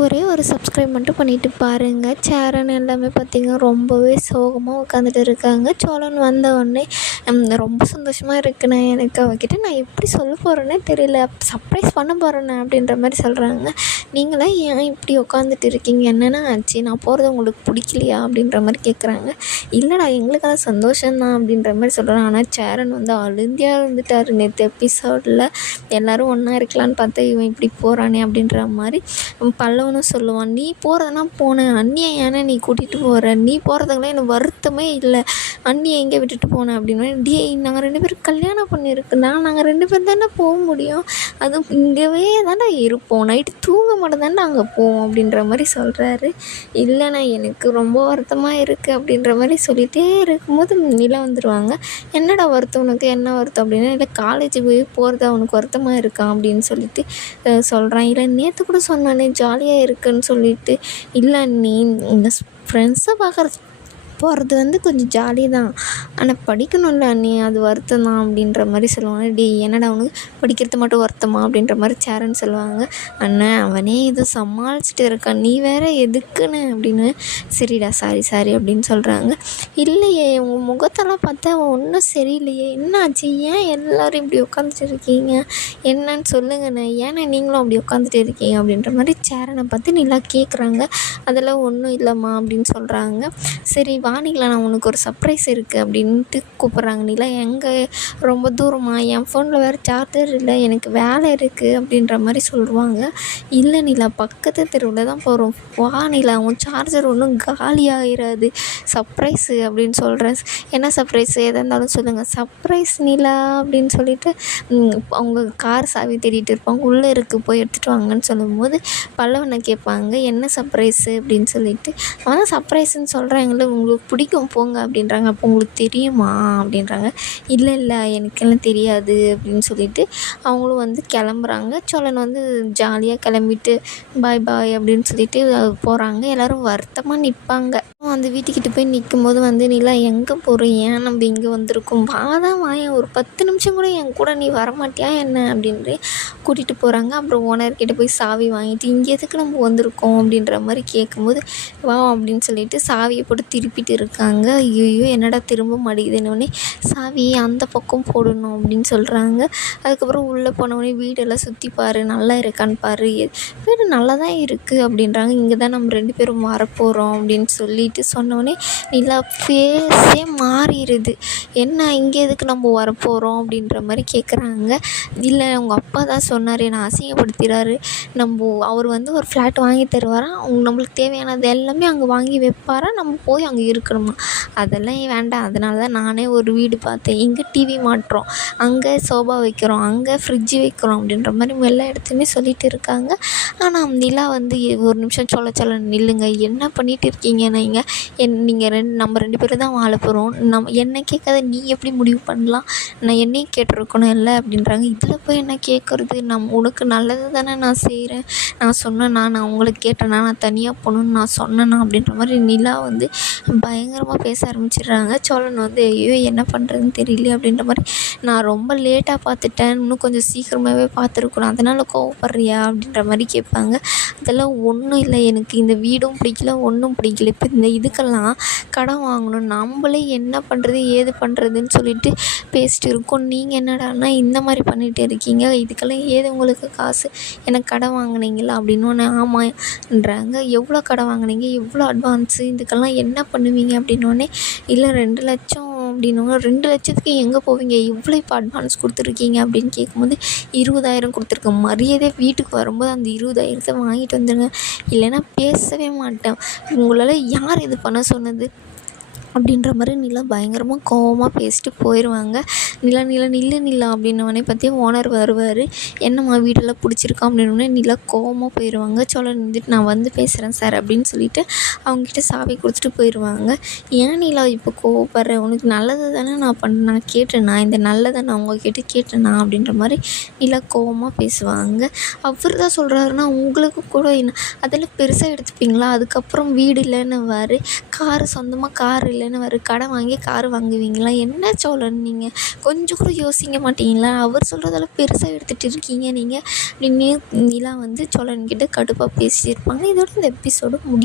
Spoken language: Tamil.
ஒரே ஒரு சப்ஸ்கிரைப் மட்டும் பண்ணிவிட்டு பாருங்கள். சேரன் எல்லாமே பார்த்திங்கன்னா ரொம்பவே சோகமாக உட்காந்துட்டு இருக்காங்க. சோழன் வந்த உடனே ரொம்ப சந்தோஷமாக இருக்குண்ணே, எனக்கு அவகிட்ட நான் எப்படி சொல்ல போகிறேன்னே தெரியல, சர்ப்ரைஸ் பண்ண போகிறேண்ணே அப்படின்ற மாதிரி சொல்கிறாங்க. நீங்களாம் ஏன் இப்படி உட்காந்துட்டு இருக்கீங்க, என்னென்ன ஆச்சு, நான் போகிறது உங்களுக்கு பிடிக்கலையா அப்படின்ற மாதிரி கேட்குறாங்க. இல்லைடா எங்களுக்கு அது சந்தோஷம்தான் அப்படின்ற மாதிரி சொல்கிறாங்க. ஆனால் சேரன் வந்து அழுந்தியாக இருந்துட்டார் நேற்று எபிசோடில். எல்லோரும் ஒன்றா இருக்கலான்னு பார்த்தா இவன் இப்படி போகிறானே அப்படின்ற மாதிரி. பல்லவனும் சொல்லுவான், நீ போகிறதுனா போனேன், அண்ணியை ஏன்னா நீ கூட்டிகிட்டு போகிற, நீ போகிறதுக்குலாம் எனக்கு வருத்தமே இல்லை, அண்ணியை எங்கே விட்டுட்டு போனேன் அப்படின்னு. நாங்கள் 2 பேரும் கல்யாணம் பண்ணியிருக்குண்ணா, நாங்கள் 2 பேர் தானே போக முடியும், அதுவும் இங்கேவே தானே இருப்போம், நைட்டு தூங்க மட்டும் தானே அங்கே போவோம் அப்படின்ற மாதிரி சொல்கிறாரு. இல்லைண்ணா எனக்கு ரொம்ப வருத்தமாக இருக்குது அப்படின்ற மாதிரி சொல்லிகிட்டே இருக்கும்போது நிலா வந்துடுவாங்க. என்னடா வருத்தம் உனக்கு, என்ன வருத்தம் அப்படின்னா, இல்லை காலேஜ் போகிறது அவனுக்கு வருத்தமாக இருக்கான் அப்படின்னு சொல்லிட்டு சொல்கிறான். இல்லை நேற்று கூட சொன்னானே ஜாலியாக இருக்குன்னு சொல்லிட்டு. இல்லை நீ இந்த ஃப்ரெண்ட்ஸை பார்க்குற போகிறது வந்து கொஞ்சம் ஜாலி தான், ஆனால் படிக்கணும்ல அண்ணி, அது வருத்தம் தான் அப்படின்ற மாதிரி சொல்லுவாங்க. என்னடா அவனுக்கு படிக்கிறது மட்டும் வருத்தமா அப்படின்ற மாதிரி சேரன் சொல்லுவாங்க. அண்ணன் அவனே இது சமாளிச்சுட்டு இருக்கான், நீ வேறு எதுக்குன்னு அப்படின்னு. சரிடா சாரி அப்படின்னு சொல்கிறாங்க. இல்லையே உங்கள் முகத்தெல்லாம் பார்த்தா ஒன்றும் சரியில்லையே, என்னாச்சு, ஏன் எல்லோரும் இப்படி உட்காந்துட்டு இருக்கீங்க, என்னன்னு சொல்லுங்கண்ணே, ஏன்னா நீங்களும் அப்படி உட்காந்துட்டு இருக்கீங்க அப்படின்ற மாதிரி சேரனை பார்த்து நிலா கேட்குறாங்க. அதெல்லாம் ஒன்றும் இல்லைம்மா அப்படின்னு சொல்கிறாங்க. சரி நிலா, நான் உனக்கு ஒரு சர்ப்ரைஸ் இருக்குது அப்படின்ட்டு கூப்பிட்றாங்க. நிலா எங்கே, ரொம்ப தூரமா, என் ஃபோனில் வேறு சார்ஜர் இல்லை, எனக்கு வேலை இருக்குது அப்படின்ற மாதிரி சொல்லுவாங்க. இல்லை நிலா பக்கத்து தெருவில் தான் போகிறோம், வா நிலா, உன் சார்ஜர் ஒன்றும் காலியாகிடாது, சர்ப்ரைஸு அப்படின்னு சொல்கிறேன். என்ன சர்ப்ரைஸு, எதாக இருந்தாலும் சொல்லுங்கள். சர்ப்ரைஸ் நிலா அப்படின்னு சொல்லிவிட்டு அவங்க கார் சாவி தேடிட்டு இருப்பாங்க. உள்ளே இருக்குது, போய் எடுத்துகிட்டு வாங்கன்னு சொல்லும்போது பல்லவனை கேட்பாங்க, என்ன சர்ப்ரைஸு அப்படின்னு சொல்லிட்டு. அவன் சர்ப்ரைஸுன்னு சொல்கிறாங்களே, உங்களுக்கு பிடிக்கும் போங்க அப்படின்றாங்க. அப்போ உங்களுக்கு தெரியுமா அப்படின்றாங்க. இல்லை எனக்கெல்லாம் தெரியாது அப்படின்னு சொல்லிட்டு அவங்களும் வந்து கிளம்புறாங்க. சோழன் வந்து ஜாலியாக கிளம்பிட்டு பாய் அப்படின்னு சொல்லிட்டு போகிறாங்க. எல்லோரும் வருத்தமாக நிற்பாங்க. அந்த வீட்டுக்கிட்ட போய் நிற்கும்போது வந்து நிலா எங்கே போகிறோம், ஏன் நம்ம இங்கே வந்திருக்கோம், வாயன் ஒரு 10 நிமிஷம் கூட என் கூட நீ வரமாட்டியா என்ன அப்படின்ட்டு கூட்டிகிட்டு போகிறாங்க. அப்புறம் ஓனர்கிட்ட போய் சாவி வாங்கிட்டு இங்கே எதுக்கு நம்ம வந்திருக்கோம் அப்படின்ற மாதிரி கேட்கும்போது வா அப்படின்னு சொல்லிட்டு சாவியை போட்டு திருப்பிட்டு இருக்காங்க. ஐயோ என்னடா திரும்ப மாட்டேங்குதுன்னொடனே சாவியை அந்த பக்கம் போடணும் அப்படின்னு சொல்கிறாங்க. அதுக்கப்புறம் உள்ளே போனோடனே வீடெல்லாம் சுற்றி பாரு, நல்லா இருக்கான்னு பாரு, வீடு நல்லா தான் இருக்குது அப்படின்றாங்க. இங்கே தான் நம்ம 2 பேரும் வரப்போகிறோம் அப்படின்னு சொல்லிட்டு சொன்னோடனே நிலா ஃபேஸே மாறிடுது. என்ன இங்கே எதுக்கு நம்ம வரப்போகிறோம் அப்படின்ற மாதிரி கேட்குறாங்க. இல்லை உங்கள் அப்பா தான் சொன்னார், என்னை அசிங்கப்படுத்துகிறாரு, அவர் வந்து ஒரு ஃப்ளாட் வாங்கி தருவாராம், நம்மளுக்கு தேவையானது எல்லாமே அங்கே வாங்கி வைப்பாரா, நம்ம போய் அங்கே இருக்கணுமா, அதெல்லாம் வேண்டாம், அதனால தான் நானே ஒரு வீடு பார்த்தேன், இங்கே டிவி மாட்டுறோம், அங்கே சோபா வைக்கிறோம், அங்கே ஃப்ரிட்ஜு வைக்கிறோம் அப்படின்ற மாதிரி எல்லா இடத்துலையுமே சொல்லிகிட்டு இருக்காங்க. ஆனால் நிலா வந்து ஒரு நிமிஷம் சொல்ல நில்லுங்க, என்ன பண்ணிகிட்டு இருக்கீங்க, நீங்கள் நம்ம 2 பேரும் தான் வாழ போகிறோம், என்னை கேட்காத நீ எப்படி முடிவு பண்ணலாம், நான் என்னையும் கேட்டிருக்கணும் இல்லை அப்படின்றாங்க. இதில் போய் என்ன கேட்குறது, உனக்கு நல்லது தானே நான் செய்கிறேன், நான் சொன்னேன்னா, நான் உங்களுக்கு கேட்டேன்னா, நான் தனியாக போகணுன்னு நான் சொன்னேன்னா அப்படின்ற மாதிரி நிலா வந்து பயங்கரமாக பேச ஆரம்பிச்சிடுறாங்க. சோழன் வந்து ஐயோ என்ன பண்ணுறதுன்னு தெரியல அப்படின்ற மாதிரி, நான் ரொம்ப லேட்டாக பார்த்துட்டேன், இன்னும் கொஞ்சம் சீக்கிரமாகவே பார்த்துருக்கணும், அதனால் கோவப்படுறியா அப்படின்ற மாதிரி கேட்பாங்க. அதெல்லாம் ஒன்றும் இல்லை, எனக்கு இந்த வீடும் பிடிக்கல, ஒன்றும் பிடிக்கல, இப்போ இந்த இதுக்கெல்லாம் கடன் வாங்கணும், நம்மளே என்ன பண்ணுறது ஏது பண்ணுறதுன்னு சொல்லிட்டு பேசிட்டு இருக்கோம், நீங்கள் என்னடான்னா இந்த மாதிரி பண்ணிகிட்டு இருக்கீங்க, இதுக்கெல்லாம் ஏது உங்களுக்கு காசு, எனக்கு கடன் வாங்கினீங்களா அப்படின்னு. ஆமான்றாங்க. எவ்வளோ கடன் வாங்கினீங்க, எவ்வளோ அட்வான்ஸு, இதுக்கெல்லாம் என்ன பண்ணுவீங்க அப்படின்னோடனே, இல்லை 2 லட்சம் அப்படின்னவங்க. 2 லட்சத்துக்கு எங்கே போவீங்க, இவ்வளோ இப்போ அட்வான்ஸ் கொடுத்துருக்கீங்க அப்படின்னு கேட்கும்போது 20,000 கொடுத்துருக்கேன், மரியாதையாக வீட்டுக்கு வரும்போது அந்த 20,000 வாங்கிட்டு வந்துடுங்க, இல்லைன்னா பேசவே மாட்டேன், உங்களால் யார் இது பண்ண சொன்னது அப்படின்ற மாதிரி நிலா பயங்கரமாக கோவமாக பேசிட்டு போயிடுவாங்க. நிலா அப்படின்னவனே பற்றி ஓனர் வருவார். என்னம்மா வீடெல்லாம் பிடிச்சிருக்கா அப்படின்னோடனே நிலா கோவமாக போயிடுவாங்க. சோழன் வந்துட்டு நான் வந்து பேசுகிறேன் சார் அப்படின்னு சொல்லிட்டு அவங்ககிட்ட சாவி கொடுத்துட்டு போயிடுவாங்க. ஏன் நிலா இப்போ கோவப்படுற, உனக்கு நல்லது தானே நான் கேட்டேனா, இந்த நல்லதை நான் உங்ககிட்ட கேட்டேனா அப்படின்ற மாதிரி நிலா கோவமாக பேசுவாங்க. அவர் தான் சொல்கிறாருன்னா உங்களுக்கு கூட என்ன அதெல்லாம் பெருசாக எடுத்துப்பீங்களா, அதுக்கப்புறம் வீடு இல்லைன்னு சொந்தமாக கார் இல்லை இல்லைன்னு வேறு கடன் வாங்கி கார் வாங்குவீங்களா? என்ன சோழன் நீங்கள் கொஞ்சம் கூட யோசிக்க மாட்டீங்களா? அவர் சொல்கிறதெல்லாம் பெருசாக எடுத்துகிட்டு இருக்கீங்க நீங்கள் அப்படின்னு நிலா வந்து சோழன்கிட்ட கடுப்பாக பேசியிருப்பாங்க. இதோட இந்த எபிசோடு முடியும்.